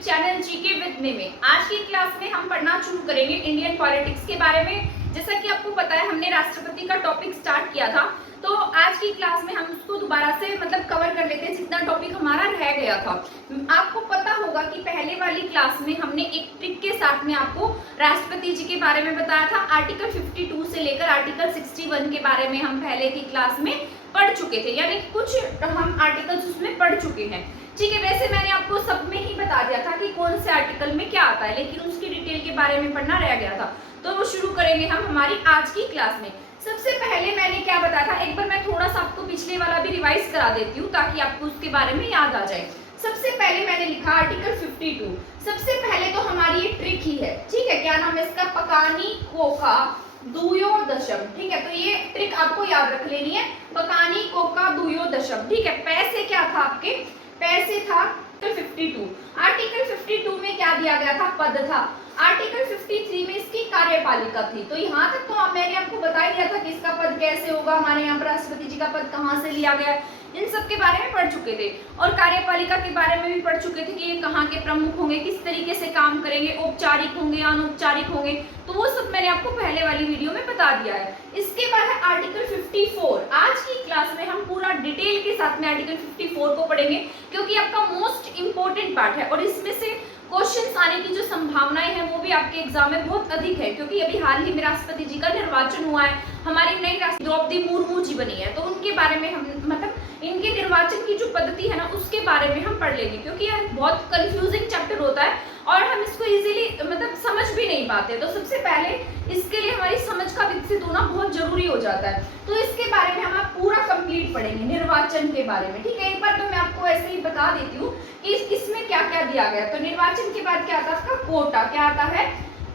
Channel GK with me में। आज की क्लास में हम पढ़ना शुरू करेंगे इंडियन पॉलिटिक्स के बारे में। जैसा कि आपको पता है हमने राष्ट्रपति का टॉपिक स्टार्ट किया था, तो आज की क्लास में हम उसको दोबारा से कवर कर लेते हैं जितना टॉपिक हमारा रह गया था। आपको पता होगा कि पहले वाली क्लास में हमने एक ट्रिक के साथ में आपको राष्ट्रपति जी के बारे में बताया था। आर्टिकल 52 से लेकर आर्टिकल 61 के बारे में हम पहले की क्लास में पढ़ चुके थे, यानी कुछ हम आर्टिकल्स उसमें पढ़ चुके हैं। ठीक है, वैसे मैंने आपको सब में ही बता दिया था कि कौन से आर्टिकल में क्या आता है, लेकिन उसकी डिटेल के बारे में पढ़ना रह गया था। तो वो शुरू करेंगे हम हमारी आज की क्लास में। सबसे पहले मैंने क्या बताया था, एक बार मैं थोड़ा सा आपको पिछले वाला भी रिवाइज करा देती हूँ ताकि आपको उसके बारे में याद आ जाए। सबसे पहले मैंने लिखा आर्टिकल 52। सबसे पहले तो हमारी ये ट्रिक ही है, ठीक है, क्या नाम है इसका, पकानी कोका दुयो दशम। ठीक है, तो ये ट्रिक आपको याद रख लेनी है, पकानी कोका दुयो दशम। ठीक है, पैसे क्या था आपके, पैसे था 52। आर्टिकल 52 में क्या दिया गया था, पद था। आर्टिकल 53 में इसकी कार्यपालिका थी। तो यहाँ तक तो मैंने आपको बता ही दिया था कि इसका पद कैसे होगा, हमारे यहाँ पर राष्ट्रपति जी का पद कहाँ से लिया गया है, इन सब के बारे में पढ़ चुके थे। और कार्यपालिका के बारे में भी पढ़ चुके थे कि ये कहाँ के प्रमुख होंगे, किस तरीके से काम करेंगे, औपचारिक होंगे या अनौपचारिक होंगे, तो वो सब मैंने आपको पहले वाली वीडियो में बता दिया है। इसके बाद है आर्टिकल 54। आज की क्लास में हम पूरा डिटेल के साथ में आर्टिकल 54 को पढ़ेंगे, क्योंकि आपका मोस्ट इंपॉर्टेंट पार्ट है और इसमें से क्वेश्चंस आने की जो संभावनाएं हैं वो भी आपके एग्जाम में बहुत अधिक है, क्योंकि अभी हाल ही में राष्ट्रपति जी का निर्वाचन हुआ है, हमारी नई राष्ट्रपति द्रौपदी मुर्मू जी बनी है, तो उनके बारे में हम इनके निर्वाचन की जो पद्धति है ना उसके बारे में हम पढ़ लेंगे, क्योंकि यह बहुत कंफ्यूजिंग चैप्टर होता है और हम इसको इजीली समझ भी नहीं पाते। तो सबसे पहले इसके लिए हमारी समझ का विकसित होना बहुत जरूरी हो जाता है। तो इसके बारे में हम पूरा कंप्लीट पढ़ेंगे निर्वाचन के बारे में। ठीक है, एक बार तो मैं आपको ऐसे ही बता देती हूँ कि इसमें क्या क्या दिया गया। तो निर्वाचन के बाद क्या आता है, कोटा। क्या आता है,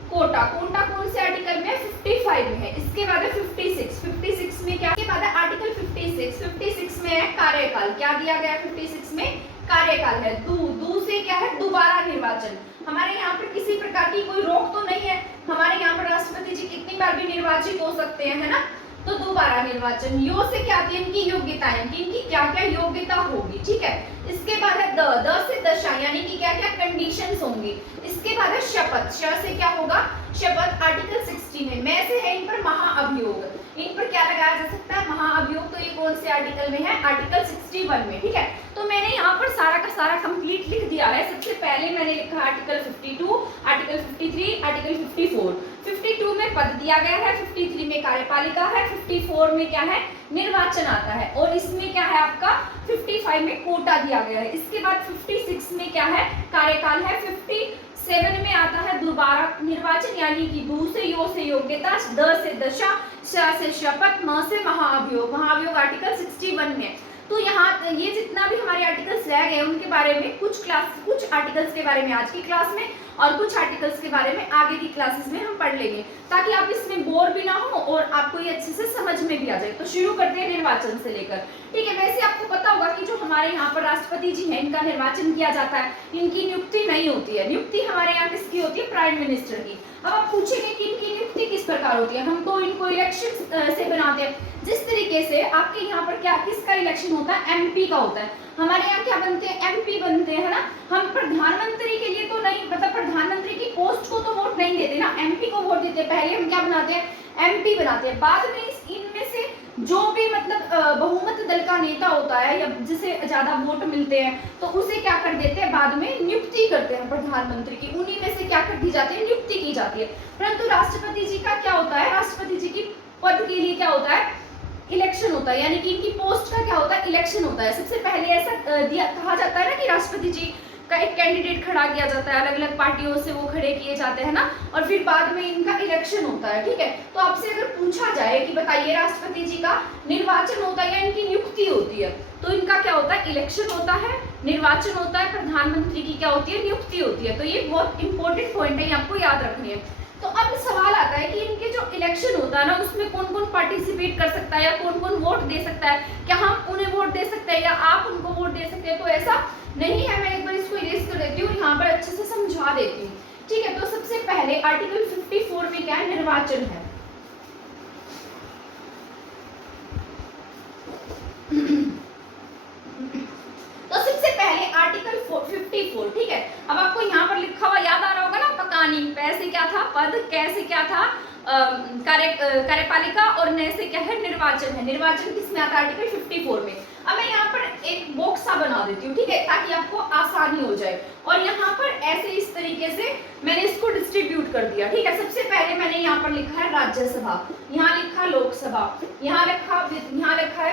कोटा। कोटा कौन से आर्टिकल में है, 55 में है। इसके बाद है 56 में क्या, इसके बाद है आर्टिकल 56 में है कार्यकाल। क्या दिया गया 56 में, कार्यकाल है। दू से क्या है, दोबारा निर्वाचन। हमारे यहाँ पर किसी प्रकार की कोई रोक तो नहीं है, हमारे यहाँ पर राष्ट्रपति जी कितनी बार भी निर्वाचित हो सकते हैं, है ना, तो दोबारा निर्वाचन। यो से क्या आती है, इनकी योग्यताएं, कि इनकी क्या क्या योग्यता होगी। ठीक है, इसके बाद है द से दशा, यानी कि क्या क्या कंडीशंस होंगी। इसके बाद है शपथ। श से क्या होगा, शपथ। आर्टिकल 60 में, मैं से है इन पर महाअभियोग, इन पर क्या लगाया जा सकता है, महाअभियोग। तो ये कौन से आर्टिकल में है, आर्टिकल 61 में। ठीक है, तो मैंने यहाँ पर सारा का सारा कंप्लीट लिख दिया है। सबसे पहले मैंने लिखा आर्टिकल 52, आर्टिकल 53, आर्टिकल 54। 52 में पद दिया गया है, 53 में कार्यपालिका है, 54 में क्या है, निर्वाचन आता है, और इसमें क्या है आपका 55 में कोटा दिया गया है। इसके बाद 56 में क्या है, कार्यकाल है। 57 में आता है दोबारा निर्वाचन, यानी कि दू से यो से योग्यता, द से दशा, श से शपथ, म से महाअभियोग। महाअभियोग आर्टिकल 61 में। तो यहाँ ये जितना भी हमारे आर्टिकल्स रह गए उनके बारे में कुछ आर्टिकल्स के बारे में आज की क्लास में और कुछ आर्टिकल्स के बारे में आगे की क्लासेस में हम पढ़ लेंगे, ताकि आप इसमें बोर भी ना हो और आपको ये अच्छे से समझ में भी आ जाए। तो शुरू करते हैं निर्वाचन से लेकर। ठीक है, वैसे आपको पता होगा कि जो हमारे यहाँ पर राष्ट्रपति जी हैं इनका निर्वाचन किया जाता है, इनकी नियुक्ति नहीं होती है। नियुक्ति हमारे यहाँ किसकी होती है, प्राइम मिनिस्टर की। अब आप पूछेंगे कि इनकी नियुक्ति किस प्रकार होती है, हम तो इनको इलेक्शन से बनाते हैं। जिस तरीके से आपके यहाँ पर क्या किसका इलेक्शन होता है, एमपी का होता है। हमारे यहाँ क्या बनते हैं, एमपी बनते हैं, है ना। हम प्रधानमंत्री के लिए तो नहीं, प्रधानमंत्री की पोस्ट को तो वोट नहीं देते ना, एमपी को वोट देते हैं। पहले हम क्या बनाते हैं, एमपी बनाते हैं। बाद में इनमें से जो भी बहुमत दल का नेता होता है या जिसे ज्यादा वोट मिलते हैं, तो उसे क्या कर देते हैं, बाद में नियुक्ति करते हैं प्रधानमंत्री की। उन्हीं में से क्या कर दी जाती है, नियुक्ति की जाती है। परंतु राष्ट्रपति जी का क्या होता है, राष्ट्रपति जी की पद के लिए क्या होता है, इलेक्शन होता है, यानी कि इनकी पोस्ट का क्या होता है, इलेक्शन होता है। सबसे पहले ऐसा कहा जाता है ना कि राष्ट्रपति जी का एक कैंडिडेट खड़ा किया जाता है, अलग अलग पार्टियों से वो खड़े किए जाते हैं ना, और फिर बाद में इनका इलेक्शन होता है। ठीक है, तो आपसे अगर पूछा जाए कि बताइए राष्ट्रपति जी का निर्वाचन होता है या इनकी नियुक्ति होती है, तो इनका क्या होता है, इलेक्शन होता है, निर्वाचन होता है, प्रधानमंत्री की क्या होती है, नियुक्ति होती है। तो ये बहुत इंपॉर्टेंट पॉइंट है, आपको याद रखनी है। तो अब सवाल आता है कि इनके जो इलेक्शन होता है ना उसमें कौन कौन पार्टिसिपेट कर सकता है या कौन कौन वोट दे सकता है, क्या हम उन्हें वोट दे सकते हैं या आप उनको वोट दे सकते हैं, तो ऐसा नहीं है। मैं एक बार इसको इरेज कर देती हूँ, यहाँ पर अच्छे से समझा देती हूँ। ठीक है, तो सबसे पहले आर्टिकल 54 में क्या है, निर्वाचन है। तो सबसे पहले आर्टिकल 54, ठीक है। अब आपको यहाँ पर लिखा हुआ याद आ रहा होगा ना, पकानी, पैसे क्या था पद, कैसे क्या था कार्यपालिका, और नए से क्या है निर्वाचन है। निर्वाचन किसमें आता है? आर्टिकल 54 में। अब मैं यहाँ पर एक बॉक्स सा बना देती हूँ, ठीक है, ताकि आपको आसानी हो जाए। और यहाँ पर ऐसे इस तरीके से मैंने इसको डिस्ट्रीब्यूट कर दिया, ठीक है। सबसे पहले मैंने यहाँ पर लिखा है राज्यसभा, यहाँ लिखा लोकसभा, यहाँ लिखा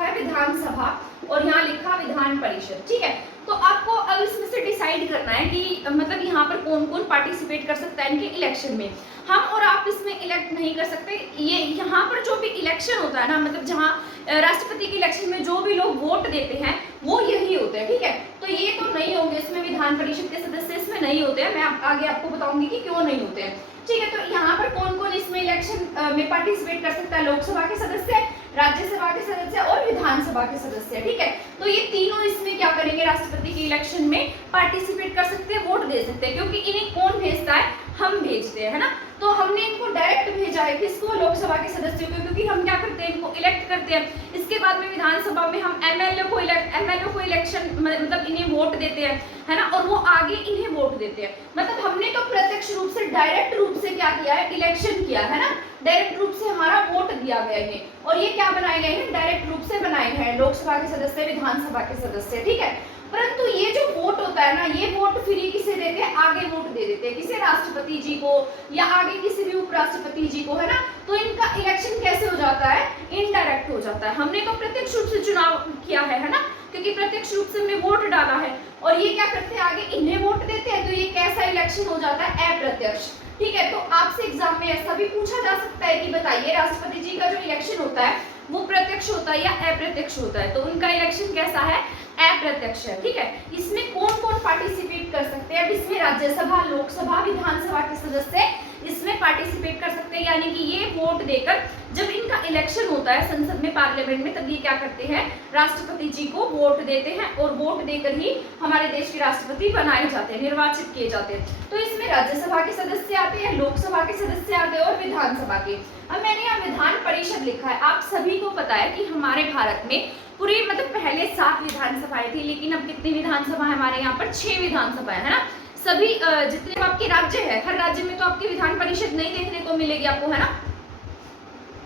है विधानसभा, और यहाँ लिखा विधान परिषद, ठीक है। तो आपको अब इसमें से डिसाइड करना है कि मतलब यहाँ पर कौन कौन पार्टिसिपेट कर सकता है इनके इलेक्शन में। हम और आप इसमें इलेक्ट नहीं कर सकते। ये यहाँ पर जो भी इलेक्शन होता है ना, मतलब जहाँ राष्ट्रपति के इलेक्शन में जो भी लोग वोट देते हैं वो यही होते हैं, ठीक है। तो ये तो नहीं होंगे इसमें, विधान परिषद के सदस्य इसमें नहीं होते हैं। मैं आगे आपको बताऊंगी कि क्यों नहीं होते हैं, ठीक है। तो यहाँ पर कौन कौन इसमें इलेक्शन में पार्टिसिपेट कर सकता है? लोकसभा के सदस्य, राज्यसभा के सदस्य और विधानसभा के सदस्य, ठीक है। तो ये तीनों इसमें क्या करेंगे? राष्ट्रपति के इलेक्शन में पार्टिसिपेट कर सकते हैं, वोट दे सकते हैं, क्योंकि इन्हें कौन भेजता है? हम भेजते हैं, है ना। तो हमने इनको डायरेक्ट भेजा है किसको? लोकसभा के सदस्यों को, क्योंकि हम क्या करते हैं? इनको इलेक्ट करते हैं। इसके बाद में विधानसभा में हम एमएलए को इलेक्शन मतलब इन्हें वोट देते हैं, है ना, और वो आगे इन्हें वोट देते हैं। मतलब हमने तो प्रत्यक्ष रूप से, डायरेक्ट रूप से क्या किया है? इलेक्शन किया है ना, डायरेक्ट रूप से हमारा वोट दिया गया है। और ये क्या बनाए गए हैं? डायरेक्ट रूप से बनाए गए हैं, लोकसभा के सदस्य, विधानसभा के सदस्य, ठीक है। परंतु ये जो वोट होता है ना, ये वोट फ्री किसे देते हैं? आगे वोट दे देते हैं, किसे? राष्ट्रपति जी को, या आगे किसी भी उपराष्ट्रपति जी को, है ना। तो इनका इलेक्शन कैसे हो जाता है? इनडायरेक्ट हो जाता है। हमने तो प्रत्यक्ष रूप से चुनाव किया है ना, क्योंकि प्रत्यक्ष रूप से हमने वोट डाला है, और ये क्या करते हैं? आगे इन्हें वोट देते हैं। तो ये कैसा इलेक्शन हो जाता है? अप्रत्यक्ष, ठीक है। तो आपसे एग्जाम में ऐसा भी पूछा जा सकता है कि बताइए राष्ट्रपति जी का जो इलेक्शन होता है वो प्रत्यक्ष होता है या अप्रत्यक्ष होता है? तो उनका इलेक्शन कैसा है? अप्रत्यक्ष है, ठीक है। इसमें कौन कौन पार्टिसिपेट कर सकते हैं? अब इसमें राज्यसभा, लोकसभा, विधानसभा के सदस्य इसमें पार्टिसिपेट कर सकते हैं, यानी कि ये वोट देकर जब इनका इलेक्शन होता है संसद में, पार्लियामेंट में, तब ये क्या करते हैं? राष्ट्रपति जी को वोट देते हैं, और वोट देकर ही हमारे देश के राष्ट्रपति बनाए जाते हैं, निर्वाचित किए जाते हैं। तो इसमें राज्यसभा के सदस्य आते हैं, लोकसभा के सदस्य आते हैं, और विधानसभा के। अब मैंने यहाँ विधान परिषद लिखा है। आप सभी को पता है कि हमारे भारत में पूरी मतलब पहले 7 विधानसभाएं थी, लेकिन अब कितनी विधानसभा है? हमारे यहाँ पर 6 विधानसभाएं, है ना। सभी जितने आपके राज्य है, हर राज्य में तो आपकी विधान परिषद नहीं देखने को मिलेगी आपको, है ना।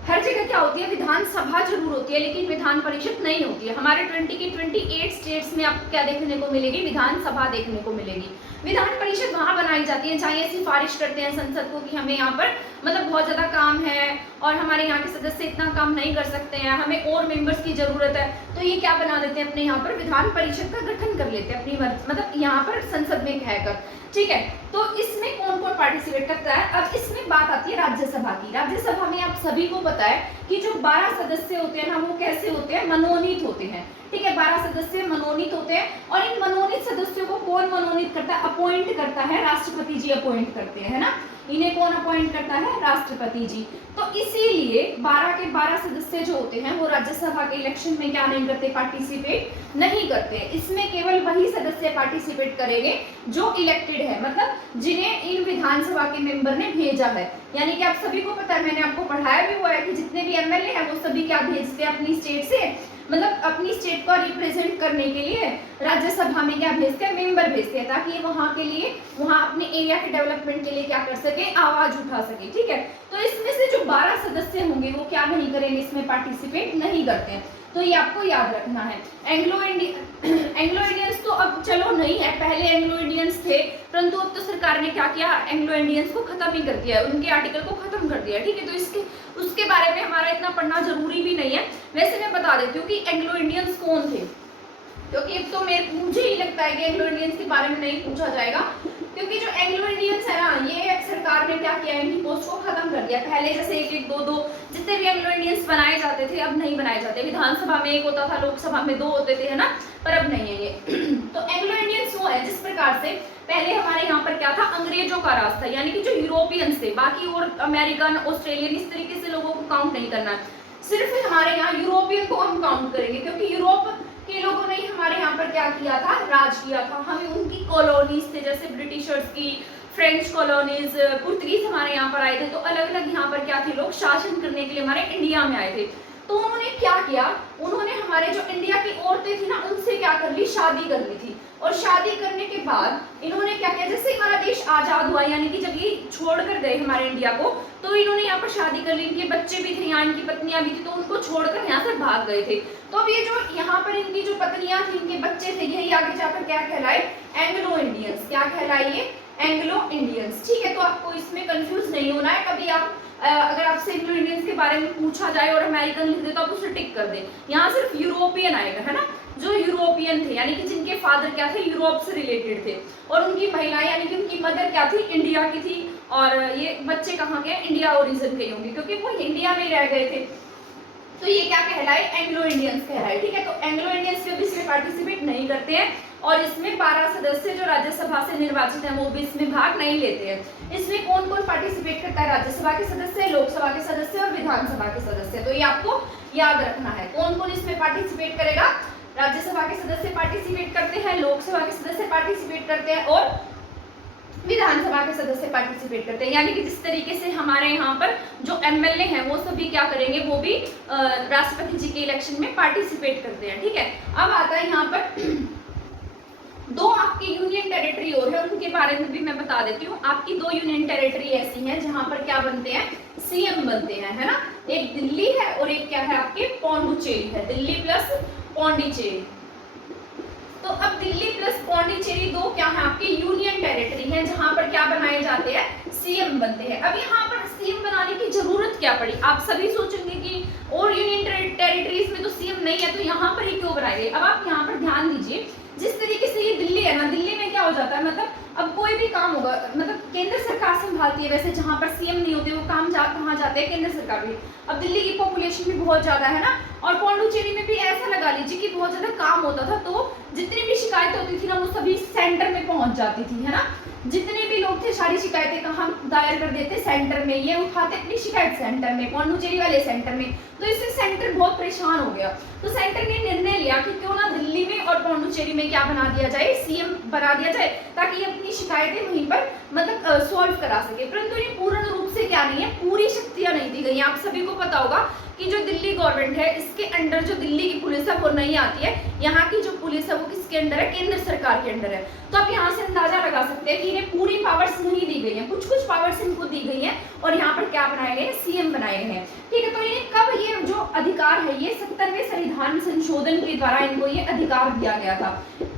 हर जगह क्या होती है? विधानसभा जरूर होती है, लेकिन विधान परिषद नहीं होती है। हमारे 20 की 28 स्टेट्स में आपको क्या देखने को मिलेगी? विधानसभा देखने को मिलेगी। विधान परिषद वहां बनाई जाती है जहाँ ये सिफारिश करते हैं संसद को कि हमें यहाँ पर मतलब बहुत ज्यादा काम है और हमारे यहाँ के सदस्य इतना काम नहीं कर सकते हैं, हमें और मेंबर्स की जरूरत है। तो ये क्या बना देते हैं? अपने यहाँ पर विधान परिषद का गठन कर लेते हैं अपनी मतलब यहाँ पर संसद में कहकर, ठीक है। तो इसमें कौन कौन पार्टिसिपेट करता है? अब इसमें बात आती है राज्यसभा की। राज्यसभा में आप सभी को पता है कि जो 12 सदस्य होते हैं ना, वो कैसे होते हैं? मनोनीत होते हैं, ठीक है। 12 सदस्य मनोनीत होते हैं, और इन मनोनीत सदस्यों को कौन मनोनीत करता है? अपॉइंट करता है राष्ट्रपति जी, अपॉइंट करते हैं, है ना। इन्हें कौन अपॉइंट करता है? राष्ट्रपति जी। तो इसीलिए 12 के 12 सदस्य जो होते हैं वो राज्यसभा के इलेक्शन में क्या नहीं करते? पार्टिसिपेट नहीं करते। इसमें केवल वही सदस्य पार्टिसिपेट करेंगे जो इलेक्टेड है, मतलब जिन्हें इन विधानसभा के मेंबर ने भेजा है। यानी कि आप सभी को पता है, मैंने आपको पढ़ाया भी हुआ है कि जितने भी एमएलए हैं वो सभी क्या भेजते हैं? अपनी स्टेट से, मतलब अपनी स्टेट को रिप्रेजेंट करने के लिए राज्यसभा में क्या भेजते हैं? मेंबर भेजते हैं, ताकि वहां के लिए, वहां अपने एरिया के डेवलपमेंट के लिए क्या कर सके? आवाज उठा सके, ठीक है। तो इसमें से जो 12 सदस्य होंगे वो क्या नहीं करेंगे? इसमें पार्टिसिपेट नहीं करते हैं। तो ये आपको याद रखना है। एंग्लो इंडियंस तो अब चलो नहीं है, पहले एंग्लो इंडियंस थे, परंतु अब तो सरकार ने क्या किया? एंग्लो इंडियंस को खत्म ही कर दिया है, उनके आर्टिकल को खत्म कर दिया है, ठीक है। तो उसके बारे में हमारा इतना पढ़ना जरूरी भी नहीं है। वैसे मैं बता देती हूँ कि एंग्लो इंडियंस कौन थे, क्योंकि अब तो मुझे ही लगता है कि एंग्लो इंडियंस के बारे में नहीं पूछा जाएगा, क्योंकि जो एंग्लो इंडियंस है ना, ये सरकार ने क्या किया? इनकी पोस्ट को खत्म कर दिया। पहले जैसे 1-1, 2-2 जितने भी एंग्लो इंडियंस बनाए जाते थे, अब नहीं बनाए जाते। विधानसभा में 1 होता था, लोकसभा में 2 होते थे, है ना, पर अब नहीं है ये। तो एंग्लो इंडियंस वो है जिस प्रकार से पहले हमारे यहाँ पर क्या था? अंग्रेजों का राज था, यानी कि जो यूरोपियंस थे, बाकी और अमेरिकन, ऑस्ट्रेलियन, इस तरीके से लोगों को काउंट नहीं करना है। सिर्फ हमारे यहाँ यूरोपियन को हम काउंट करेंगे, क्योंकि यूरोप के लोगों ने ही हमारे यहाँ पर क्या किया था? राज किया था। हमें उनकी कॉलोनीज थे, जैसे ब्रिटिशर्स की, फ्रेंच कॉलोनीज, पुर्तगीज हमारे यहाँ पर आए थे। तो अलग अलग यहाँ पर क्या थे? लोग शासन करने के लिए हमारे इंडिया में आए थे। तो उन्होंने क्या किया, उन्होंने हमारे जो इंडिया की औरतें थी ना उनसे क्या कर ली, शादी कर ली थी। और शादी करने के बाद इन्होंने क्या किया, जैसे हमारा देश आजाद हुआ, यानी कि जब ये छोड़ कर गए हमारे इंडिया को, तो इन्होंने यहाँ पर शादी कर ली, इनके बच्चे भी थे, यहाँ इनकी पत्नियां भी थी, तो उनको छोड़कर यहाँ से भाग गए थे। तो अब ये जो यहाँ पर इनकी जो पत्नियां थी, इनके बच्चे थे, यही आगे जाकर क्या कहलाए, एंग्लो इंडियंस। क्या कहलाइए, एंग्लो इंडियंस। ठीक है, तो आपको इसमें कंफ्यूज नहीं होना है। कभी आप अगर आपसे एंग्लो इंडियंस के बारे में पूछा जाए और अमेरिकन लिख दे तो आप उसे टिक कर दें। यहाँ सिर्फ यूरोपियन आएगा, है ना, जो यूरोपियन थे, यानी कि जिनके फादर क्या थे, यूरोप से रिलेटेड थे, और उनकी महिलाएं यानी कि उनकी मदर क्या थी, इंडिया की थी, और ये बच्चे कहाँ के, इंडिया ओरिजिन के होंगे, क्योंकि वो इंडिया में रह गए थे। तो ये क्या कहलाए, एंग्लो इंडियंस कहलाए। ठीक है, तो एंग्लो इंडियंस भी इसमें पार्टिसिपेट नहीं करते हैं, और इसमें 12 सदस्य जो राज्यसभा से निर्वाचित हैं वो भी इसमें भाग नहीं लेते हैं। इसमें कौन कौन पार्टिसिपेट करता है, राज्यसभा के सदस्य, लोकसभा के सदस्य और विधानसभा के सदस्य। तो ये आपको याद रखना है, कौन कौन इसमें पार्टिसिपेट करेगा। राज्यसभा के सदस्य पार्टिसिपेट करते हैं, लोकसभा के सदस्य पार्टिसिपेट करते हैं, और विधानसभा के सदस्य पार्टिसिपेट करते हैं। यानी कि जिस तरीके से हमारे यहाँ पर जो एमएलए हैं वो सभी क्या करेंगे, वो भी राष्ट्रपति जी के इलेक्शन में पार्टिसिपेट करते हैं। ठीक है, अब आता है यहाँ पर दो आपकी यूनियन टेरिटरी और है, उनके बारे में भी मैं बता देती हूँ। आपकी दो यूनियन टेरिटरी ऐसी हैं जहां पर क्या बनते हैं, सीएम बनते हैं, है ना। एक दिल्ली है और एक क्या है, आपके पौंडुचेरी है, दिल्ली प्लस पौंडीचेरी। तो अब दिल्ली प्लस पौंडीचेरी दो क्या है, आपकी यूनियन टेरिटरी है, जहां पर क्या बनाए जाते हैं, सीएम बनते हैं। अब यहाँ पर सीएम बनाने की जरूरत क्या पड़ी, आप सभी सोचेंगे कि और यूनियन टेरिटरीज में तो सीएम नहीं है, तो यहाँ पर ही क्यों बनाए गए। अब आप यहाँ पर ध्यान दीजिए, जिस तरीके से ये दिल्ली है ना, दिल्ली में क्या हो जाता है, मतलब अब कोई भी काम होगा, मतलब केंद्र सरकार संभालती है, वैसे जहां पर सीएम नहीं होते वो काम कहाँ जाते हैं, केंद्र सरकार भी। अब दिल्ली की पॉपुलेशन भी बहुत ज्यादा है ना, और पौंडुचेरी में भी ऐसा लगा लीजिए कि बहुत ज्यादा काम होता था, तो जितनी भी शिकायतें होती थी ना वो सभी सेंटर में पहुंच जाती थी, है ना। जितने भी लोग थे सारी शिकायतें कहाँ दायर कर देते, सेंटर में, ये उठाते अपनी शिकायत सेंटर में, पौंडुचेरी वाले सेंटर में। तो इससे सेंटर बहुत परेशान हो गया, तो सेंटर ने निर्णय लिया कि क्यों ना दिल्ली में और पौंडुचेरी में क्या बना दिया जाए, सीएम बना दिया जाए, ताकि ये अपनी शिकायतें वहीं पर मतलब सॉल्व करा सके। परंतु ये पूर्ण रूप से क्या नहीं है, पूरी शक्तियां नहीं दी गई। आप सभी को पता होगा कि जो दिल्ली गवर्नमेंट है, इसके अंडर जो दिल्ली की पुलिस है वो नहीं आती है, यहाँ की जो पुलिस है वो किसके अंडर है, केंद्र सरकार के अंडर है। तो आप यहाँ से अंदाजा लगा सकते हैं कि इन्हें पूरी पावर्स नहीं दी गई है, कुछ कुछ पावर्स इनको दी गई है, और यहाँ पर क्या बनाए गए, सीएम बनाए गए हैं। ठीक है, तो ये कब, ये जो अधिकार है ये 70वें संविधान संशोधन के द्वारा इनको ये अधिकार दिया गया था।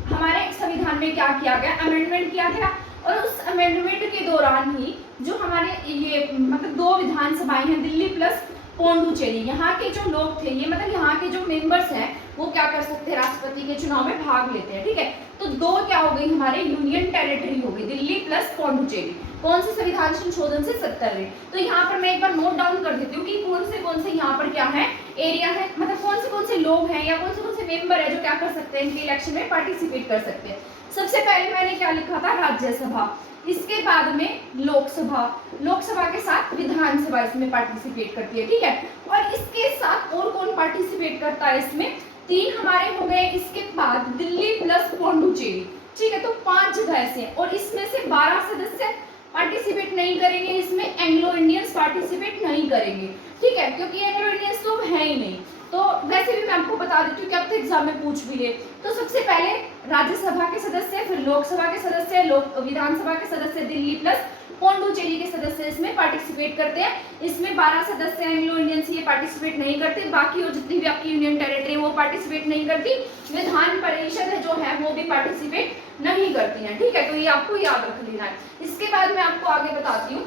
हमारे संविधान में क्या किया गया, अमेंडमेंट किया गया, और उस अमेंडमेंट के दौरान ही जो हमारे ये मतलब दो विधानसभाएं हैं, दिल्ली प्लस पौंडुचेरी, यहाँ के जो लोग थे, ये मतलब यहाँ के जो मेंबर्स हैं वो क्या कर सकते हैं, राष्ट्रपति के चुनाव में भाग लेते हैं। ठीक है, तो दो क्या हो गई, हमारे यूनियन टेरिटरी हो गई, दिल्ली प्लस पौंडुचेरी। कौन से संविधान संशोधन से 70वें। तो यहाँ पर मैं एक बार नोट डाउन कर देती हूँ कि कौन से यहाँ पर क्या है, एरिया है, मतलब कौन से लोग हैं या कौन से मेंबर है जो क्या कर सकते हैं, इनके इलेक्शन में पार्टिसिपेट कर सकते हैं। सबसे पहले मैंने क्या लिखा था, राज्यसभा, इसके बाद में लोकसभा, लोकसभा के साथ विधानसभा इसमें पार्टिसिपेट करती है। ठीक है, और इसके साथ और कौन पार्टिसिपेट करता है, इसमें 3 हमारे हो गए। इसके बाद दिल्ली प्लस पौंडुचेरी। ठीक है, तो 5 जगह ऐसे हैं, और इसमें से 12 सदस्य पार्टिसिपेट नहीं करेंगे, इसमें एंग्लो इंडियंस पार्टिसिपेट नहीं करेंगे। ठीक है, क्योंकि एंग्लो इंडियंस तो है ही नहीं। तो वैसे भी मैं आपको बता देती हूँ कि अब तो एग्जाम में पूछ भी ले। तो सबसे पहले राज्यसभा के सदस्य, फिर लोकसभा के सदस्य, विधानसभा के सदस्य, दिल्ली प्लस पौंडुचेरी के सदस्य इसमें पार्टिसिपेट करते हैं। इसमें 12 सदस्य एंग्लो इंडियंस ये पार्टिसिपेट नहीं करते, बाकी और जितनी भी आपकी यूनियन टेरिटरी है वो पार्टिसिपेट नहीं करती। विधान परिषद जो है वो भी पार्टिसिपेट नहीं करती है। ठीक है, तो ये आपको याद रख लेना है। इसके बाद मैं आपको आगे बताती हूँ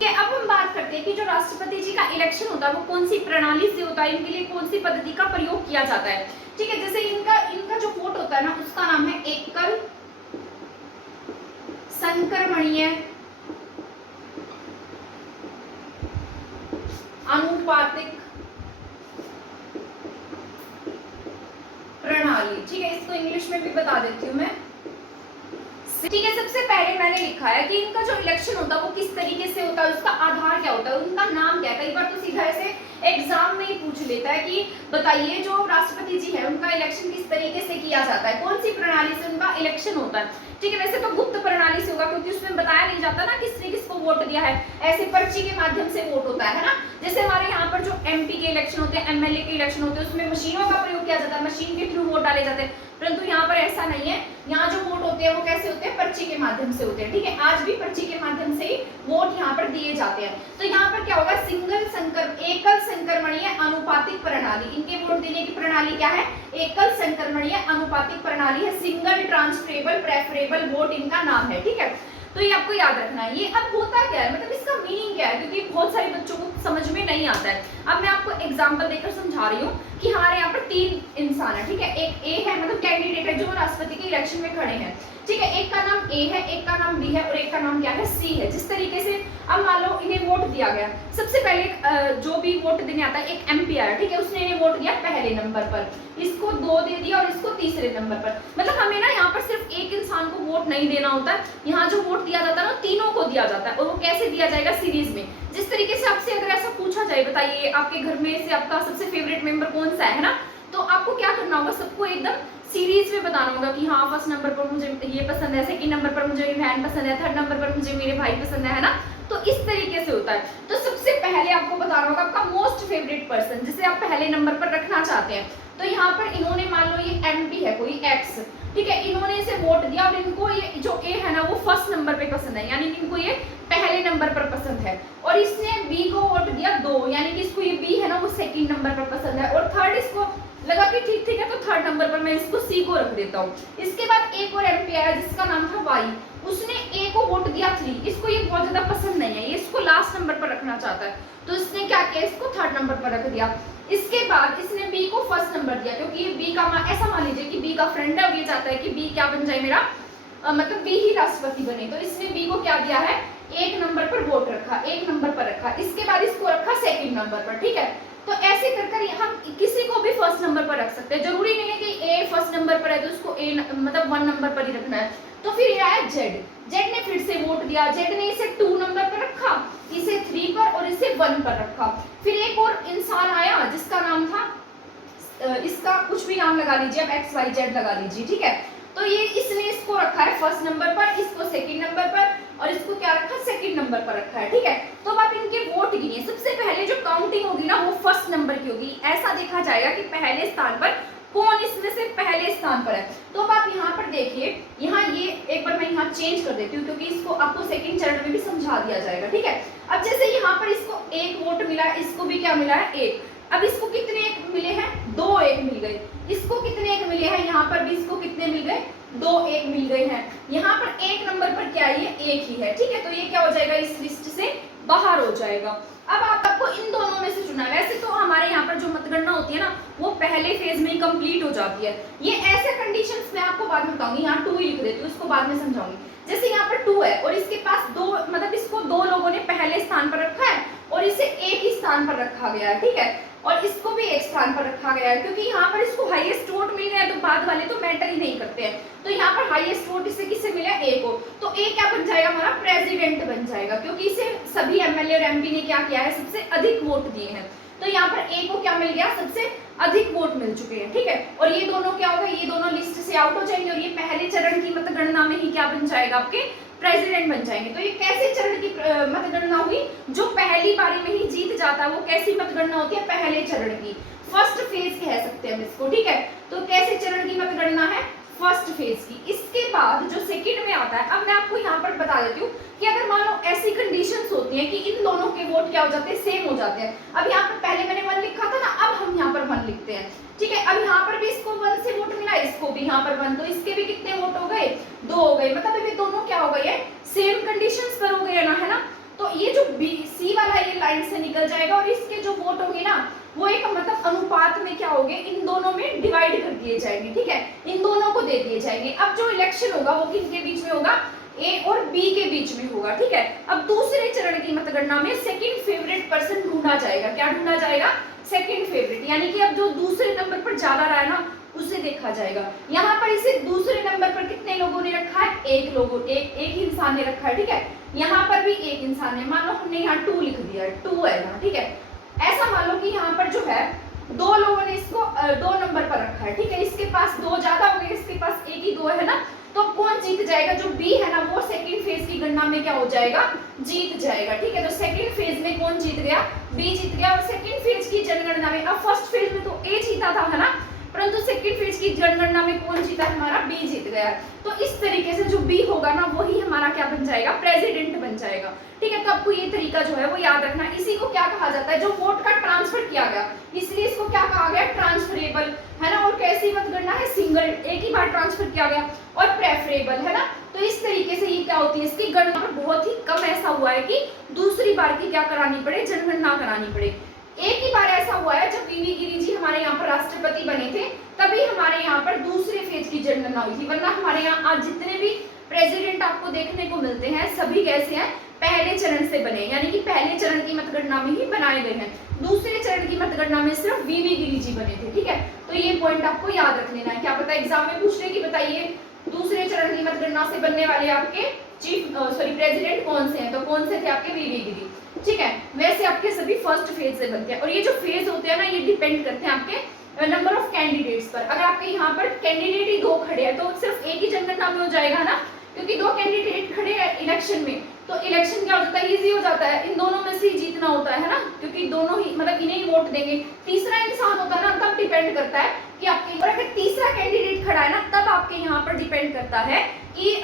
कि अब हम बात करते हैं कि जो राष्ट्रपति जी का इलेक्शन होता है वो कौन सी प्रणाली से होता है, इनके लिए कौन सी पद्धति का प्रयोग किया जाता है। ठीक है, जैसे इनका जो वोट होता है ना, उसका नाम है एकल संक्रमणीय आनुपातिक प्रणाली। ठीक है, इसको इंग्लिश में भी बता देती हूँ मैं। ठीक है, सबसे पहले मैंने लिखा है कि इनका जो इलेक्शन होता है वो किस तरीके से होता है, उसका आधार क्या होता है, उनका नाम क्या है। कई बार तो सीधा ऐसे एग्जाम में ही पूछ लेता है कि बताइए जो राष्ट्रपति जी है उनका इलेक्शन किस तरीके से किया जाता है, कौन सी प्रणाली से उनका इलेक्शन इलेक्शन होता है, ठीक है। वैसे तो गुप्त प्रणाली से होगा क्योंकि उसमें बताया नहीं जाता ना किसने किसको वोट दिया है, ऐसे पर्ची के माध्यम से वोट होता है ना। जैसे हमारे यहाँ पर जो एमपी के इलेक्शन होते हैं, एमएलए के इलेक्शन होते हैं, उसमें मशीनों का प्रयोग किया जाता है, मशीन के थ्रू वोट डाले जाते हैं, परंतु यहाँ पर ऐसा नहीं है। यहाँ जो वोट होते हैं वो कैसे होते हैं, पर्ची के माध्यम से होते हैं, ठीक है। आज भी पर्ची के माध्यम से ही वोट यहाँ पर दिए जाते हैं। तो यहाँ पर क्या होगा, एकल संक्रमणीय अनुपातिक प्रणाली, इनके वोट देने की प्रणाली क्या है, एकल संक्रमणीय अनुपातिक प्रणाली है, सिंगल ट्रांसफरेबल प्रेफरेबल वोट इनका नाम है, ठीक है। तो ये आपको याद रखना है। ये अब होता क्या है, मतलब इसका मीनिंग क्या है, क्योंकि बहुत सारे बच्चों को समझ में नहीं आता है। अब मैं आपको एग्जांपल देकर समझा रही हूँ कि हमारे यहाँ पर 3 इंसान है, ठीक है। एक ए है, मतलब कैंडिडेट है जो राष्ट्रपति के इलेक्शन में खड़े हैं, ठीक है। एक का नाम ए है, एक का नाम बी है और एक का नाम क्या है, सी है। जिस तरीके से अब मान लो इन्हें वोट दिया गया, सबसे पहले जो भी वोट देने आता है एक एमपी आया, ठीक है, उसने इन्हें वोट दिया पहले नंबर पर, इसको 2 दे दिया और इसको तीसरे नंबर पर। मतलब हमें ना यहाँ पर सिर्फ एक इंसान को वोट नहीं देना होता है, यहाँ जो वोट दिया जाता है ना तीनों को दिया जाता है। और वो कैसे दिया जाएगा, सीरीज में। जिस तरीके से आपसे अगर ऐसा पूछा जाए, बताइए आपके घर में से आपका सबसे फेवरेट मेंबर कौन सा है ना, तो आपको क्या करना होगा, सबको एकदम सीरीज में बताना होगा कि हाँ फर्स्ट नंबर पर मुझे ये पसंद है, सेकंड नंबर पर मुझे मेरी बहन पसंद है, थर्ड नंबर पर मुझे मेरे भाई पसंद है ना। तो इस तरीके से होता है। तो सबसे पहले आपको बताना होगा आपका मोस्ट फेवरेट पर्सन, जिसे आप पहले नंबर पर रखना चाहते हैं। तो यहाँ पर इन्होंने मान लो ये एमपी है कोई एक्स, ठीक है, इन्होंने इसे वोट दिया और इनको ये जो ए है ना वो फर्स्ट नंबर पे पसंद है, यानी कि इनको ये पहले नंबर पर पसंद है। और इसने बी को वोट दिया 2, यानी कि इसको ये बी है ना वो सेकंड नंबर पर पसंद है। और थर्ड इसको लगा कि ठीक है, तो थर्ड नंबर पर मैं इसको सी को रख देता हूँ। इसके बाद एक और एमपी आया जिसका नाम था वाई, उसने ए को वोट दिया 3, इसको ये बहुत ज्यादा पसंद नहीं है, ये इसको लास्ट नंबर पर रखना चाहता है, तो इसने क्या किया, इसको थर्ड नंबर पर रख दिया। इसके बाद इसने बी को फर्स्ट नंबर दिया, क्योंकि ये बी का ऐसा मान लीजिए कि बी का फ्रेंड है और ये चाहता है कि बी क्या बन जाए मेरा, मतलब बी ही राष्ट्रपति बने। तो इसने बी को क्या दिया है, 1 नंबर पर वोट रखा, 1 नंबर पर रखा। इसके बाद इसको रखा सेकंड नंबर पर, ठीक है। तो ऐसे कर हम किसी को भी फर्स्ट नंबर पर रख सकते हैं, जरूरी नहीं है कि ए फर्स्ट नंबर पर है तो उसको ए मतलब 1 नंबर पर ही रखना है। तो फिर ये आया जेड ने फिर से वोट दिया, जेड ने इसे 2 नंबर पर रखा, इसे 3 पर और इसे 1 पर रखा। फिर एक और इंसान आया जिसका नाम था, इसका कुछ भी नाम लगा लीजिए, अब एक्स वाई जेड लगा लीजिए, ठीक है। तो ये इसने इसको रखा है फर्स्ट नंबर पर, इसको सेकंड नंबर पर और इसको क्या रखा, सेकंड नंबर पर रखा है, ठीक है। तो अब आप इनके वोट गिनिए, सबसे पहले जो काउंटिंग होगी ना वो फर्स्ट नंबर की होगी। ऐसा देखा जाएगा कि पहले स्थान पर कौन इसमें से पहले स्थान पर है। तो अब आप यहाँ पर देखिए, यहाँ ये एक बार मैं यहाँ चेंज कर देती हूँ क्योंकि इसको आपको सेकंड चरण में भी समझा दिया जाएगा, ठीक है। अब जैसे यहाँ पर इसको 1 वोट मिला, इसको भी क्या मिला है, 1। अब इसको कितने एक मिले हैं, 2 एक मिल गए। इसको कितने एक मिले हैं, यहाँ पर भी इसको कितने मिल गए, 2 एक मिल गए हैं। यहाँ पर 1 नंबर पर क्या है, ये 1 ही है, ठीक है। तो ये क्या हो जाएगा, इस लिस्ट से बाहर हो जाएगा। अब आपको इन दोनों में से चुना है। वैसे तो हमारे यहाँ पर जो मतगणना होती है ना वो पहले फेज में ही कंप्लीट हो जाती है। ये ऐसे कंडीशंस मैं आपको बाद में बताऊंगी, यहाँ 2 ही लिख देती हूँ, इसको बाद में समझाऊंगी। जैसे यहाँ पर 2 है और इसके पास 2 मतलब इसको 2 लोगों ने पहले स्थान पर रखा है और इसे एक ही स्थान पर रखा गया है, ठीक है। और इसको भी एक स्थान पर रखा गया है क्योंकि यहाँ पर इसको हाईएस्ट वोट मिल गया है, तो बाद वाले तो मैटर ही नहीं करते हैं। तो यहाँ पर हाईएस्ट वोट इसे किसे मिला, ए को। तो ए क्या बन जाएगा, हमारा प्रेसिडेंट बन जाएगा, क्योंकि इसे सभी एमएलए और एमपी ने क्या किया है, सबसे अधिक वोट दिए हैं। तो यहाँ पर ए को क्या मिल गया, सबसे अधिक वोट मिल चुके हैं, ठीक है। और ये दोनों क्या होगा, ये दोनों लिस्ट से आउट हो जाएंगे और ये पहले चरण की मतगणना में ही क्या बन जाएगा, आपके प्रेसिडेंट बन जाएंगे। तो ये कैसे चरण की मतगणना हुई, जो पहली बारी में ही जीत जाता है वो कैसी मतगणना होती है, पहले चरण की, फर्स्ट फेज कह सकते हैं हम इसको, ठीक है। तो कैसे चरण की मतगणना है, फर्स्ट फेज की। इसके बाद जो सेकंड में आता है, अब मैं आपको यहाँ पर बता देती हूँ कि अगर मान लो ऐसी कंडीशंस होती हैं कि इन दोनों के वोट क्या हो जाते हैं, सेम हो जाते हैं। अब यहाँ पर पहले मैंने 1 लिखा था ना, अब हम यहाँ पर 1 लिखते हैं, ठीक है। अब यहाँ पर भी इसको 1 से वोट मिला, इसको भी यहाँ पर 1, तो इसके भी कितने वोट हो गए, 2 हो गए। मतलब ये दोनों क्या हो गए, सेम कंडीशंस पर हो गए ना, है ना। तो ये जो बी सी वाला ये लाइन से निकल जाएगा और इसके जो वोट होंगे ना वो एक मतलब अनुपात में क्या होंगे, इन दोनों में डिवाइड कर दिए जाएंगे, ठीक है, इन दोनों को दे दिए जाएंगे। अब जो इलेक्शन होगा वो किनके बीच में होगा, ए और बी के बीच में होगा, ठीक है। अब दूसरे चरण की मतगणना में सेकंड फेवरेट पर्सन ढूंढा जाएगा, क्या ढूंढा जाएगा, सेकंड फेवरेट, यानी कि अब जो दूसरे नंबर पर ज्यादा रहा है ना उसे देखा जाएगा। यहाँ पर इसे दूसरे नंबर पर कितने लोगों ने रखा है, एक ही इंसान ने रखा है, ठीक है। यहाँ पर भी एक इंसान ने, मान लो हमने यहाँ 2 लिख दिया है, 2 है यहाँ, ठीक है। ऐसा मान लो कि यहाँ पर जो है 2 लोगों ने इसको 2 नंबर पर रखा है, ठीक है। इसके पास 2 ज्यादा हो गए, इसके पास एक ही 2 है ना, तो जाएगा, जो बी है ना वो सेकंड फेज की गणना में क्या हो जाएगा, जीत जाएगा। ठीक है, तो सेकंड फेज में कौन जीत गया, बी जीत गया। और सेकंड फेज की जनगणना में, अब फर्स्ट फेज में तो ए जीता था है ना, परंतु सेकंड फेज की जनगणना में कौन जीता, हमारा बी जीत गया। तो इस तरीके से जो बी होगा ना वही हमारा क्या बन जाएगा, प्रेसिडेंट बन जाएगा। ठीक है, तो आपको ये तरीका जो है वो याद रखना। इसी को क्या कहा जाता है, जो वोट का ट्रांसफर किया गया, इसलिए इसको क्या कहा गया, ट्रांसफरेबल है ना। और कैसी मतगणना है, सिंगल, एक ही बार ट्रांसफर किया गया। और प्रेफरेबल है ना, तो इस तरीके से ये क्या होती है, इसकी गणना बहुत ही कम ऐसा हुआ है कि दूसरी बार की क्या करानी पड़े, जनगणना करानी पड़े। एक ही बार ऐसा हुआ है जब वीवी गिरी जी हमारे यहाँ पर राष्ट्रपति बने थे, तभी हमारे यहाँ पर दूसरे फेज की जनगणना हुई थी। वरना हमारे यहाँ आज जितने भी प्रेसिडेंट आपको देखने को मिलते हैं सभी कैसे हैं, पहले चरण से बने, यानी कि पहले चरण की मतगणना में ही बनाए गए हैं। दूसरे चरण की मतगणना में सिर्फ वीवी गिरी जी बने थे। ठीक है, तो ये पॉइंट आपको याद रख लेना है। क्या पता एग्जाम में पूछ ले कि बताइए दूसरे चरण की मतगणना से बनने वाले आपके प्रेसिडेंट कौन से हैं, तो कौन से थे आपके, वीवी गिरी। ठीक है, वैसे आपके सभी फर्स्ट फेज से बनते हैं। और ये जो फेज होते हैं ना, ये डिपेंड करते हैं आपके नंबर ऑफ कैंडिडेट्स पर। अगर आपके यहाँ पर कैंडिडेट ही 2 खड़े हैं तो सिर्फ एक ही जनगणना में हो जाएगा ना, क्योंकि 2 कैंडिडेट खड़े हैं इलेक्शन में, तो इलेक्शन क्या हो जाता है, इजी हो जाता है, इन दोनों में से जीतना होता है ना, क्योंकि दोनों ही मतलब इन्हें ही वोट देंगे। तीसरा इंसान होता है ना, तब डिपेंड करता है कि आपके, और अगर तीसरा कैंडिडेट खड़ा है ना, तब आपके यहाँ पर डिपेंड करता है कि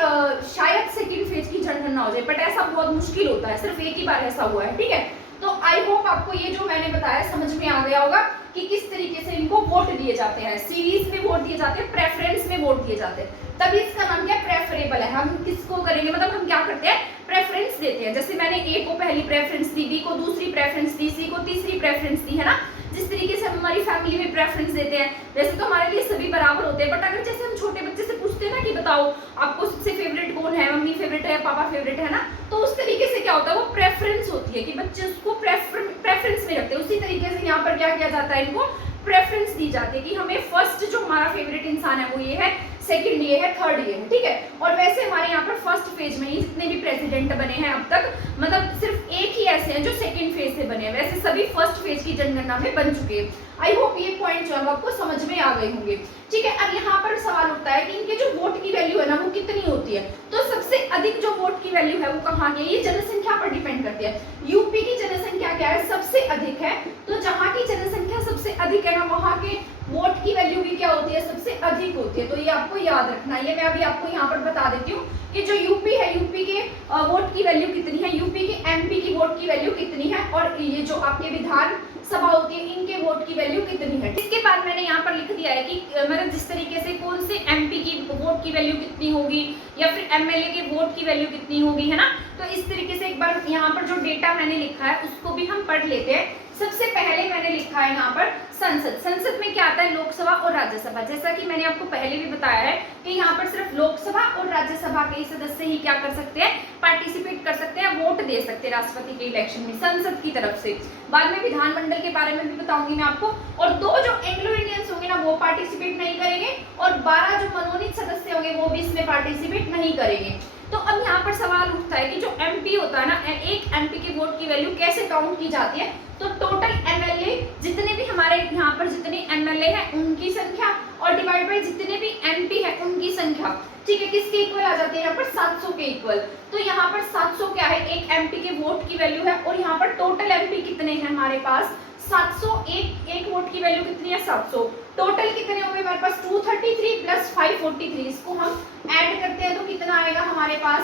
शायद सेकंड फेज की जनगणना हो जाए, बट ऐसा बहुत मुश्किल होता है, सिर्फ एक ही बार ऐसा हुआ है। ठीक है, तो आई होप आपको ये जो मैंने बताया समझ में आ गया होगा कि किस तरीके से इनको वोट दिए जाते हैं, सीरीज में वोट दिए जाते हैं, प्रेफरेंस में वोट दिए जाते हैं। तभी इसका नाम क्या, प्रेफरेबल है। हम किसको करेंगे, मतलब हम क्या करते हैं, प्रेफरेंस देते हैं। जैसे मैंने ए को पहली प्रेफरेंस दी, बी को दूसरी प्रेफरेंस दी, सी को तीसरी प्रेफरेंस दी, है ना। जिस तरीके से हम हमारी फैमिली में प्रेफरेंस देते हैं, वैसे तो हमारे लिए सभी बराबर होते हैं, बट अगर जैसे हम छोटे बच्चे से पूछते हैं ना कि बताओ आपको सबसे फेवरेट कौन है, मम्मी फेवरेट है, पापा फेवरेट है ना, तो उस तरीके से क्या होता है, वो प्रेफरेंस होती है कि बच्चे उसको प्रेफरेंस में रखते हैं। उसी तरीके से यहाँ पर क्या किया जाता है, इनको प्रेफरेंस दी जाती है कि हमें फर्स्ट जो हमारा फेवरेट इंसान है वो ये है, सेकंड ये है, थर्ड ये है। ठीक है, और वैसे हमारे यहाँ पर फर्स्ट फेज में ही जितने भी प्रेसिडेंट बने हैं अब तक, मतलब सिर्फ एक ही ऐसे हैं जो सेकंड फेज से बने हैं, वैसे सभी फर्स्ट फेज की जनगणना में बन चुके हैं। आई होप ये पॉइंट जो है आपको समझ में आ गए होंगे। ठीक है, अब यहाँ पर सवाल उठता है कि इनके जो वोट की वैल्यू है ना वो कितनी होती है। तो सबसे अधिक जो वोट की वैल्यू है वो कहाँ की है, ये जनसंख्या पर डिपेंड करती है। यूपी की जनसंख्या क्या है, सबसे अधिक है, तो जहाँ की जनसंख्या सबसे अधिक है ना, वहाँ के वोट की वैल्यू भी क्या होती है, सबसे अधिक होती है। तो ये आपको याद रखना है। ये मैं अभी आपको यहाँ पर बता देती हूँ कि जो यूपी है, यूपी के वोट की वैल्यू कितनी है, यूपी के एमपी की वोट की वैल्यू कितनी है, और ये जो आपके विधान सभा होती है इनके वोट की वैल्यू कितनी है। इसके बाद मैंने यहाँ पर लिख दिया है कि मतलब जिस तरीके से कौन से एमपी की वोट की वैल्यू कितनी होगी या फिर एमएलए के वोट की वैल्यू कितनी होगी, है ना। तो इस तरीके से एक बार यहाँ पर जो डेटा मैंने लिखा है उसको भी हम पढ़ लेते हैं। सबसे पहले मैंने लिखा है यहाँ पर संसद। संसद में क्या आता है, लोकसभा और राज्यसभा। जैसा कि मैंने आपको पहले भी बताया है कि यहाँ पर सिर्फ लोकसभा और राज्यसभा के ही सदस्य ही क्या कर सकते हैं, पार्टिसिपेट कर सकते हैं, वोट दे सकते हैं राष्ट्रपति के इलेक्शन में, संसद की तरफ से। बाद में विधानमंडल के बारे में भी बताऊंगी मैं आपको। और 2 जो एंग्लो इंडियंस होंगे ना वो पार्टिसिपेट नहीं करेंगे, और 12 जो मनोनीत सदस्य होंगे वो भी इसमें पार्टिसिपेट नहीं करेंगे। तो अब यहाँ पर सवाल उठता है कि जो एमपी होता है ना, एक एमपी के वोट की वैल्यू कैसे काउंट की जाती है। तो टोटल एमएलए, जितने भी हमारे यहाँ पर जितने एमएलए हैं उनकी संख्या, और डिवाइड बाय जितने भी एमपी है उनकी संख्या। ठीक है, किसके इक्वल आ जाती है यहाँ पर, 700 के इक्वल। तो यहाँ पर 700 क्या है, एक एमपी के वोट की वैल्यू है, और यहाँ पर टोटल एमपी कितने हैं हमारे पास, 700। एक वोट की वैल्यू कितनी है, 700। टोटल कितने होंगे हमारे पास, 233 प्लस 543। इसको हम ऐड करते हैं तो कितना आएगा हमारे पास,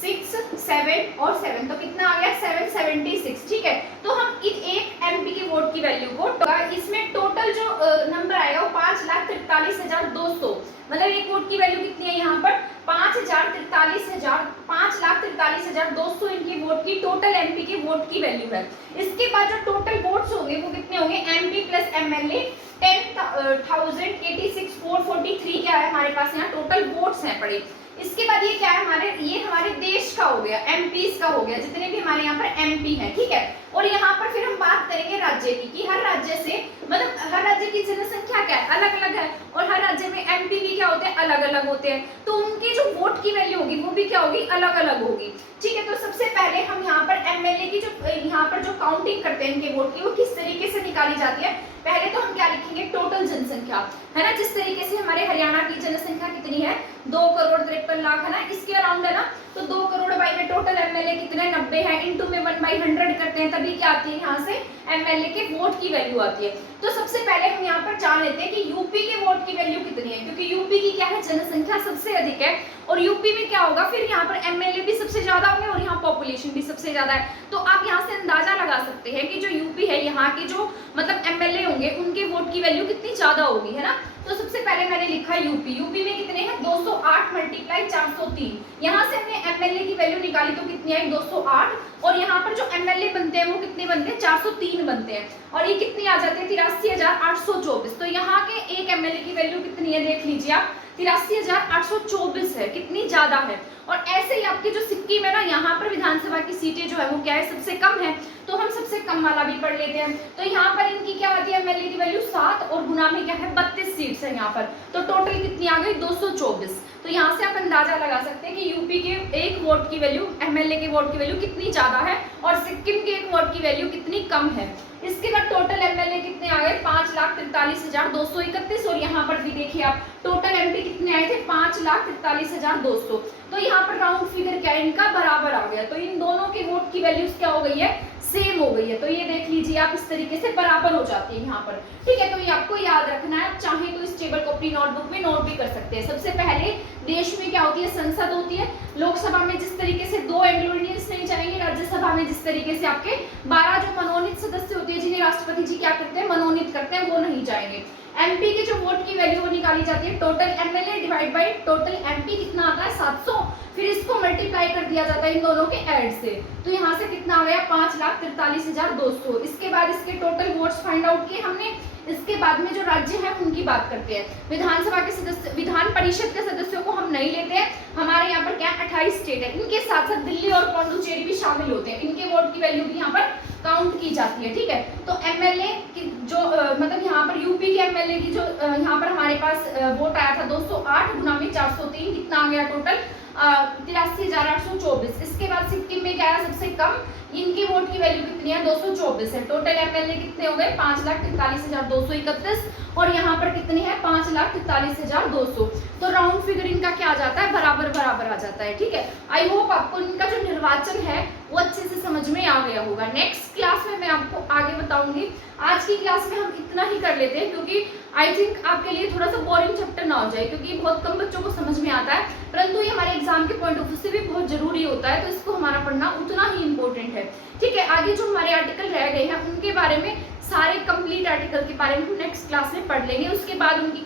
6, 7 और 7, तो कितना आ गया, 776। ठीक है, तो हम एक एमपी के वोट की वैल्यू को, इसमें टोटल जो नंबर आएगा वो 5,43,200, मतलब एक वोट की वैल्यू कितनी है यहाँ पर, 5,43,200 इनकी वोट की, टोटल एमपी के वोट की वैल्यू है। इसके बाद जो टोटल वोट्स होंगे वो कितने होंगे, एमपी प्लस एमएलए 10,086,443 क्या है हमारे पास यहाँ टोटल वोट्स हैं पड़े। इसके बाद ये क्या है, ये हमारे देश का हो गया, एमपीज का हो गया, जितने भी हमारे यहाँ पर एमपी हैं। ठीक है, और यहाँ पर फिर हम बात करेंगे राज्य की, कि हर राज्य से मतलब हर राज्य की जनसंख्या क्या है, अलग अलग है, और हर राज्य में एमपी भी क्या होते हैं, अलग अलग होते हैं, तो उनकी जो वोट की वैल्यू होगी वो भी क्या होगी, अलग अलग होगी। ठीक है, तो सबसे पहले हम यहाँ पर एमएलए की जो यहाँ पर जो काउंटिंग करते हैं इनके वोट की, वो किस तरीके से निकाली जाती है। पहले तो हम क्या लिखेंगे, टोटल जनसंख्या, है ना। जिस तरीके से हमारे हरियाणा की जनसंख्या कितनी है, 2,53,00,000 टोटल लाख है ना, इसके अराउंड है ना, तो 2 करोड़ बाई में टोटल एमएलए कितने 90 है, इनटू में 1/100 करते हैं, तभी क्या आती है यहाँ से एमएलए के वोट की वैल्यू आती है। तो सबसे पहले हम यहाँ पर जान लेते हैं कि यूपी के वोट की वैल्यू कितनी है, क्योंकि यूपी की क्या है जनसंख्या सबसे अधिक है और यूपी में क्या होगा फिर यहाँ पर एमएलए भी सबसे ज्यादा होंगे और यहाँ पॉपुलेशन भी सबसे ज्यादा है। तो आप यहाँ से अंदाजा लगा सकते हैं कि जो यूपी है यहाँ के जो मतलब एमएलए होंगे उनके वोट की वैल्यू कितनी ज्यादा होगी, है ना। तो सबसे पहले मैंने लिखा यूपी में कितने हैं 208 मल्टीप्लाई 403, यहाँ से हमने एमएलए की वैल्यू निकाली तो कितनी आई 208 और यहाँ पर जो एमएलए बनते हैं वो कितने बनते हैं 403 बनते हैं और ये कितनी आ जाती है 83,824। तो यहाँ के एक एमएलए की वैल्यू कितनी है देख लीजिए आप 83,824 है, कितनी ज्यादा है। और ऐसे ही आपकी जो सिक्किम है ना यहाँ पर विधानसभा की सीटें जो है वो क्या है सबसे कम है, तो हम सबसे कम वाला भी पढ़ लेते हैं। तो यहाँ पर इनकी क्या आती है एमएलए की वैल्यू 7 और गुना में क्या है 32 सीट्स है यहाँ पर, तो टोटल कितनी आ गई 224। तो यहाँ से आप अंदाजा लगा सकते हैं कि यूपी के एक वोट की वैल्यू एमएलए के वोट की वैल्यू कितनी ज्यादा है और सिक्किम के एक वोट की वैल्यू कितनी कम है। इसके बाद टोटल एमएलए कितने आ गए 5,43,231 और यहाँ पर भी देखिए आप टोटल एमपी कितने आए थे 5,43,200। तो यहाँ पर राउंड फिगर क्या है इनका बराबर आ गया, तो इन दोनों के वोट की वैल्यूज क्या हो गई है सेम हो गई है। तो ये देख लीजिए आप इस तरीके से बराबर हो जाती है यहाँ पर, ठीक है। तो ये आपको याद रखना है, आप चाहे तो इस टेबल को अपनी नोटबुक में नोट भी कर सकते हैं। सबसे पहले देश में क्या होती है संसद होती है, लोकसभा में जिस तरीके से 2 एंग्लो इंडियंस नहीं जाएंगे, राज्यसभा में जिस तरीके से आपके 12 जो मनोनीत सदस्य होते हैं जिन्हें राष्ट्रपति जी क्या करते हैं मनोनीत करते हैं वो नहीं जाएंगे। एमपी के जो वोट की वैल्यू वो निकाली जाती है total MLA divide by total MP कितना आता है 700, फिर इसको मल्टीप्लाई कर दिया जाता है इन दोनों के ऐड से, तो यहाँ से कितना आ गया 5,43,200। इसके बाद इसके टोटल वोट्स फाइंड आउट किए हमने। इसके बाद में जो राज्य है उनकी बात करते हैं। विधानसभा के सदस्य विधान परिषद के सदस्यों को हम नहीं लेते हैं, हमारे यहाँ पर क्या 28 स्टेट है, इनके साथ साथ दिल्ली और पौंडुचेरी भी शामिल होते हैं, इनके वोट की वैल्यू भी यहाँ पर काउंट की जाती है, ठीक है। तो एमएलए की जो मतलब यहाँ पर यूपी के एमएलए की जो यहाँ पर हमारे पास वोट आया था 208 गुना में 403 कितना आ गया टोटल 83,824। इसके बाद सिक्किम में क्या है सबसे कम, इनके वोट की वैल्यू कितनी है 224 है। टोटल एमएलए कितने हो गए 5,43,231 और यहाँ पर कितनी है 5,43,200। तो राउंड फिगर इनका क्या आ जाता है बराबर बराबर आ जाता है, ठीक है। आई होप आपको इनका जो निर्वाचन है वो अच्छे से समझ में आ गया होगा। नेक्स्ट क्लास में मैं आपको आगे बताऊंगी। आज की क्लास में हम इतना ही कर लेते हैं क्योंकि आई थिंक आपके लिए थोड़ा सा बोरिंग चैप्टर ना हो जाए, क्योंकि बहुत कम बच्चों को समझ में आता है, परंतु ये हमारे एग्जाम के पॉइंट ऑफ व्यू से भी बहुत जरूरी होता है, तो इसको हमारा पढ़ना उतना ही इम्पोर्टेंट है, ठीक है। आगे जो हमारे आर्टिकल रह गए हैं उनके बारे में सारे कंप्लीट आर्टिकल के बारे में हम नेक्स्ट क्लास में पढ़ लेंगे। उसके बाद उनकी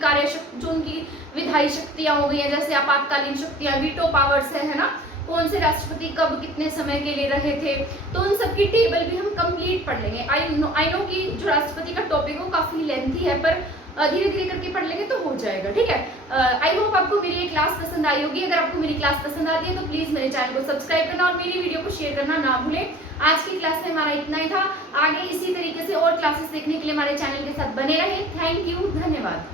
जो उनकी विधायी शक्तियां हो गई हैं, जैसे आपातकालीन शक्तियां वीटो पावर्स है ना, कौन से राष्ट्रपति कब कितने समय के लिए रहे थे, तो उन सब की टेबल भी हम कंप्लीट पढ़ लेंगे। आई नो कि जो राष्ट्रपति का टॉपिक है वो काफी लेंथी है, पर धीरे धीरे करके पढ़ लेंगे तो हो जाएगा, ठीक है। आई होप आपको मेरी ये क्लास पसंद आई होगी। अगर आपको मेरी क्लास पसंद आती है तो प्लीज मेरे चैनल को सब्सक्राइब करना और मेरी वीडियो को शेयर करना ना भूलें। आज की क्लास में हमारा इतना ही था, आगे इसी तरीके से और क्लासेस देखने के लिए हमारे चैनल के साथ बने रहें। थैंक यू, धन्यवाद।